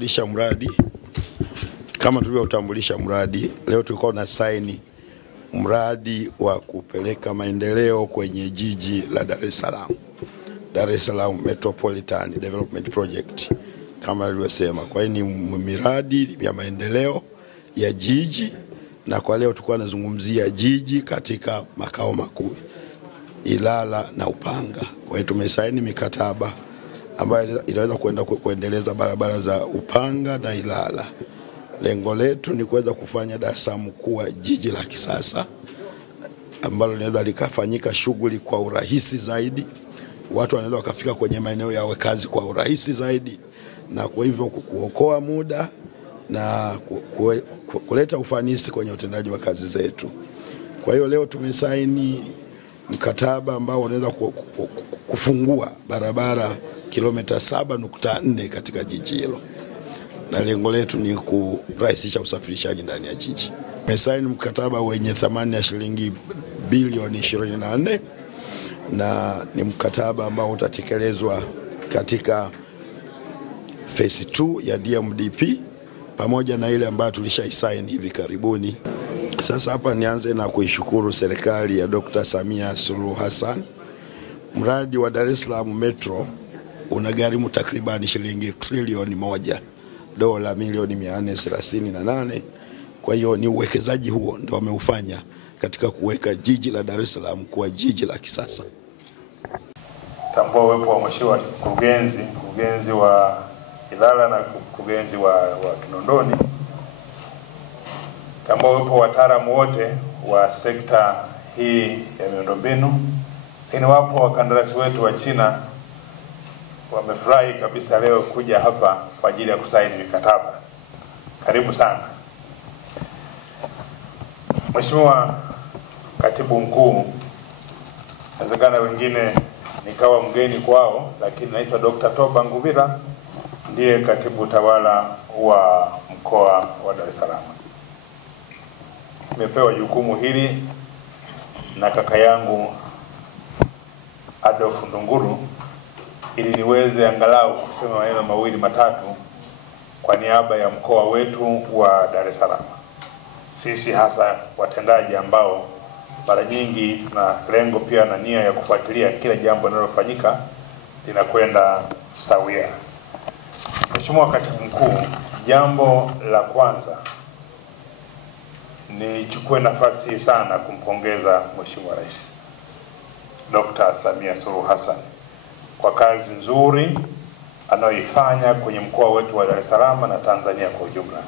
Lisha mradi kama tulivyotambulisha mradi leo, tulikuwa na saini mradi wa kupeleka maendeleo kwenye jiji la Dar es Salaam Metropolitan Development Project kama nilivyosema. Kwa hiyo ni miradi ya maendeleo ya jiji, na kwa leo tulikuwa tunazungumzia jiji katika makao makuu Ilala na Upanga. Kwa hiyo tumesaini mikataba ambayo inaweza kuendeleza barabara za Upanga na Ilala. Lengo letu ni kuweza kufanya Dar es Salaam kuwa jiji la kisasa ambalo linaweza likafanyika shughuli kwa urahisi zaidi. Watu wanaweza wakafika kwenye maeneo ya kazi kwa urahisi zaidi, na kwa hivyo kuokoa muda na kuleta ufanisi kwenye utendaji wa kazi zetu. Kwa hiyo leo tumesaini mkataba ambao unaweza kufungua barabara kilomita 7.4 katika jiji hilo, na lengo letu ni kurahisisha usafirishaji ndani ya jiji. Tumesaini mkataba wenye thamani ya shilingi bilioni 24, na ni mkataba ambao utatekelezwa katika phase 2 ya DMDP pamoja na ile ambayo tulishaisaini hivi karibuni. Sasa hapa nianze na kuishukuru serikali ya Dr. Samia Suluhu Hassan. Mradi wa Dar es Salaam Metro unagharimu takriban shilingi trilioni 1, dola milioni 438. Kwa hiyo ni uwekezaji huo ndio wameufanya katika kuweka jiji la Dar es Salaam kuwa jiji la kisasa. Tambua uwepo wa mheshimiwa mkurugenzi wa Ilala na mkurugenzi wa Kinondoni. Tambua uwepo wa wataalamu wote wa sekta hii ya miundombinu. Lakini wapo wakandarasi wetu wa China wamefurahi kabisa leo kuja hapa kwa ajili ya kusaini mikataba. Karibu sana. Mheshimiwa Katibu Mkuu, inawezekana wengine nikawa mgeni kwao, lakini naitwa Dr. Toba Ngubira, ndiye katibu tawala wa mkoa wa Dar es Salaam. Nimepewa jukumu hili na kaka yangu Adolf Ndunguru ili niweze angalau kusema maneno mawili matatu kwa niaba ya mkoa wetu wa Dar es Salaam. Sisi hasa watendaji ambao mara nyingi na lengo pia na nia ya kufuatilia kila jambo linalofanyika linakwenda sawia. Mheshimiwa Katibu Mkuu, jambo la kwanza nichukue nafasi hii sana kumpongeza Mheshimiwa Rais Dr. Samia Suluhu Hassan kwa kazi nzuri anayoifanya kwenye mkoa wetu wa Dar es Salaam na Tanzania kwa ujumla.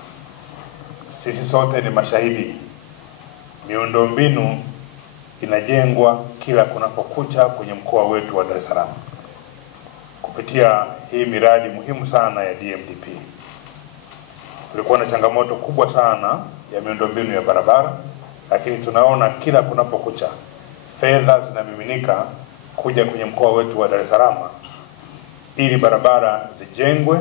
Sisi sote ni mashahidi. Miundombinu inajengwa kila kunapokucha kwenye mkoa wetu wa Dar es Salaam kupitia hii miradi muhimu sana ya DMDP. Kulikuwa na changamoto kubwa sana ya miundombinu ya barabara, lakini tunaona kila kunapokucha fedha zinamiminika kuja kwenye mkoa wetu wa Dar es Salaam ili barabara zijengwe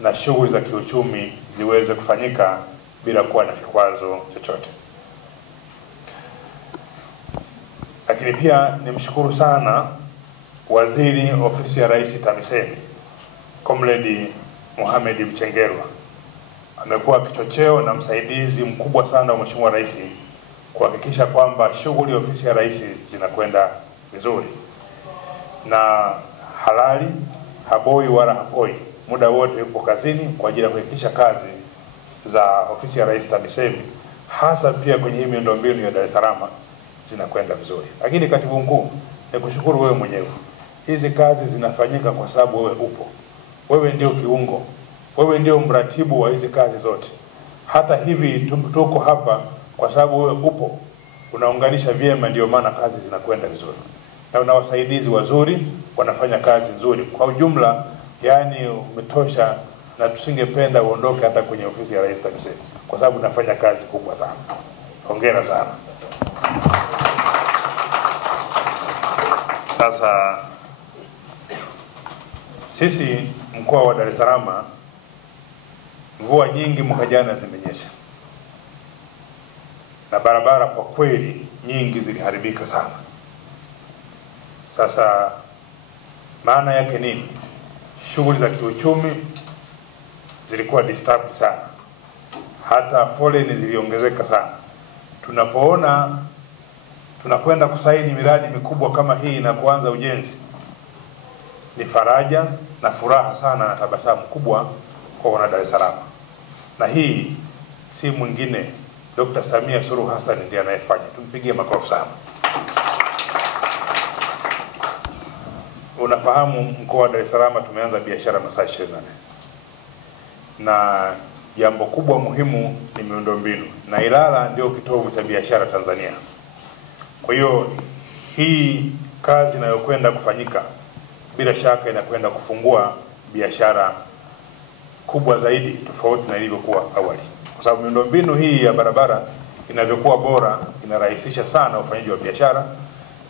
na shughuli za kiuchumi ziweze kufanyika bila kuwa na kikwazo chochote. Lakini pia nimshukuru sana Waziri Ofisi ya Rais TAMISEMI, Comrade Mohamed Mchengerwa. Amekuwa kichocheo na msaidizi mkubwa sana wa Mheshimiwa Rais kuhakikisha kwamba shughuli Ofisi ya Rais zinakwenda vizuri na halali, haboi wala hapoi. Muda wote yupo kazini kwa ajili ya kuhakikisha kazi za Ofisi ya Rais TAMISEMI hasa pia kwenye hii miundombinu ya Dar es Salaam zinakwenda vizuri. Lakini Katibu Mkuu, nikushukuru wewe mwenyewe. Hizi kazi zinafanyika kwa sababu wewe upo. Wewe ndio kiungo. Wewe ndio mratibu wa hizi kazi zote. Hata hivi tuko hapa kwa sababu wewe upo. Unaunganisha vyema, ndio maana kazi zinakwenda vizuri. Na una wasaidizi wazuri wanafanya kazi nzuri. Kwa ujumla, yani umetosha, na tusingependa uondoke hata kwenye Ofisi ya Rais TAMISEMI kwa sababu unafanya kazi kubwa sana. Hongera sana. Sasa sisi mkoa wa Dar es Salaam, mvua nyingi mwaka jana zimenyesha na barabara kwa kweli nyingi ziliharibika sana. Sasa maana yake nini? Shughuli za kiuchumi zilikuwa disturbed sana, hata foleni ziliongezeka sana. Tunapoona tunakwenda kusaini miradi mikubwa kama hii na kuanza ujenzi, ni faraja na furaha sana na tabasamu kubwa kwa wana Dar es Salaam. Na hii si mwingine, Dr. Samia Suluhu Hassan ndiye anayefanya. Tumpigie makofi sana. Unafahamu mkoa wa Dar es Salaam tumeanza biashara masaa 24. Na jambo kubwa muhimu ni miundombinu. Na Ilala ndio kitovu cha biashara Tanzania. Kwa hiyo hii kazi inayokwenda kufanyika bila shaka inakwenda kufungua biashara kubwa zaidi tofauti na ilivyokuwa awali. Kwa sababu miundombinu hii ya barabara inavyokuwa bora inarahisisha sana ufanyaji wa biashara,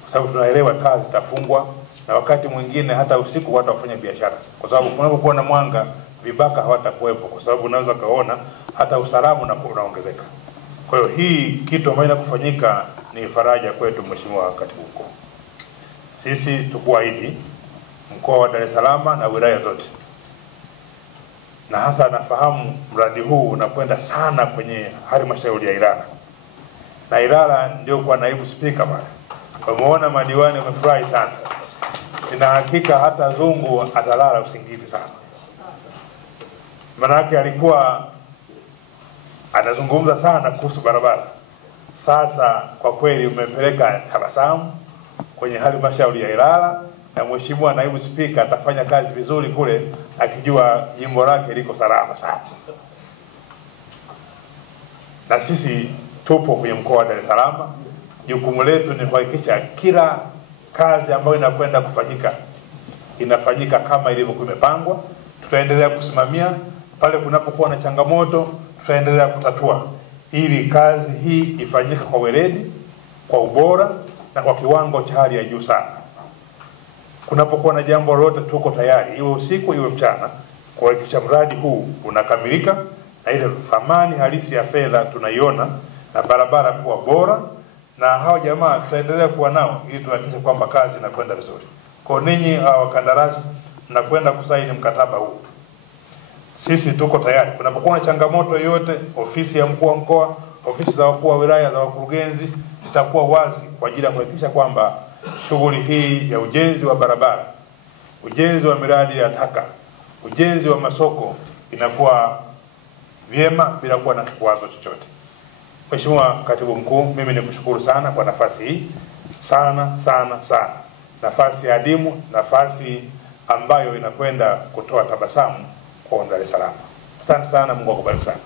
kwa sababu tunaelewa taa zitafungwa na wakati mwingine hata usiku watu wafanya biashara. Kwa sababu kunapokuwa na mwanga vibaka hawatakuwepo, kwa sababu unaweza kaona hata usalama unaongezeka. Kwa hiyo hii kitu ambacho inakufanyika ni faraja kwetu, Mheshimiwa Katibu Mkuu. Sisi tukuahidi mkoa wa Dar es Salaam na wilaya zote, na hasa nafahamu mradi huu unakwenda sana kwenye halmashauri ya Ilala. Na Ilala ndio kwa naibu spika pale. Wameona madiwani wamefurahi sana. Nina hakika hata Zungu atalala usingizi sana. Manake alikuwa anazungumza sana kuhusu barabara. Sasa kwa kweli umepeleka tabasamu kwenye halmashauri ya Ilala, na Mheshimiwa naibu spika atafanya kazi vizuri kule akijua jimbo lake liko salama sana. Na sisi tupo kwenye mkoa wa Dar es Salaam. Jukumu letu ni kuhakikisha kila kazi ambayo inakwenda kufanyika inafanyika kama ilivyokuwa imepangwa. Tutaendelea kusimamia pale kunapokuwa na changamoto, tutaendelea kutatua ili kazi hii ifanyike kwa weledi, kwa ubora na kwa kiwango cha hali ya juu sana. Kunapokuwa na jambo lolote tuko tayari, iwe usiku iwe mchana, kuhakikisha mradi huu unakamilika na ile thamani halisi ya fedha tunaiona na barabara kuwa bora, na hao jamaa tutaendelea kuwa nao ili tuhakikishe kwamba kazi inakwenda vizuri. Kwa ninyi wakandarasi mnakwenda kusaini mkataba huu, sisi tuko tayari. Kunapokuwa na changamoto yoyote, ofisi ya mkuu wa mkoa, ofisi za wakuu wa wilaya, za wakurugenzi zitakuwa wazi kwa ajili ya kuhakikisha kwamba shughuli hii ya ujenzi wa barabara, ujenzi wa miradi ya taka, ujenzi wa masoko inakuwa vyema bila kuwa na kikwazo chochote. Mheshimiwa Katibu Mkuu, mimi nikushukuru sana kwa nafasi hii, sana. Nafasi adimu, nafasi ambayo inakwenda kutoa tabasamu kwa Dar es Salaam. Asante sana, Mungu akubariki sana.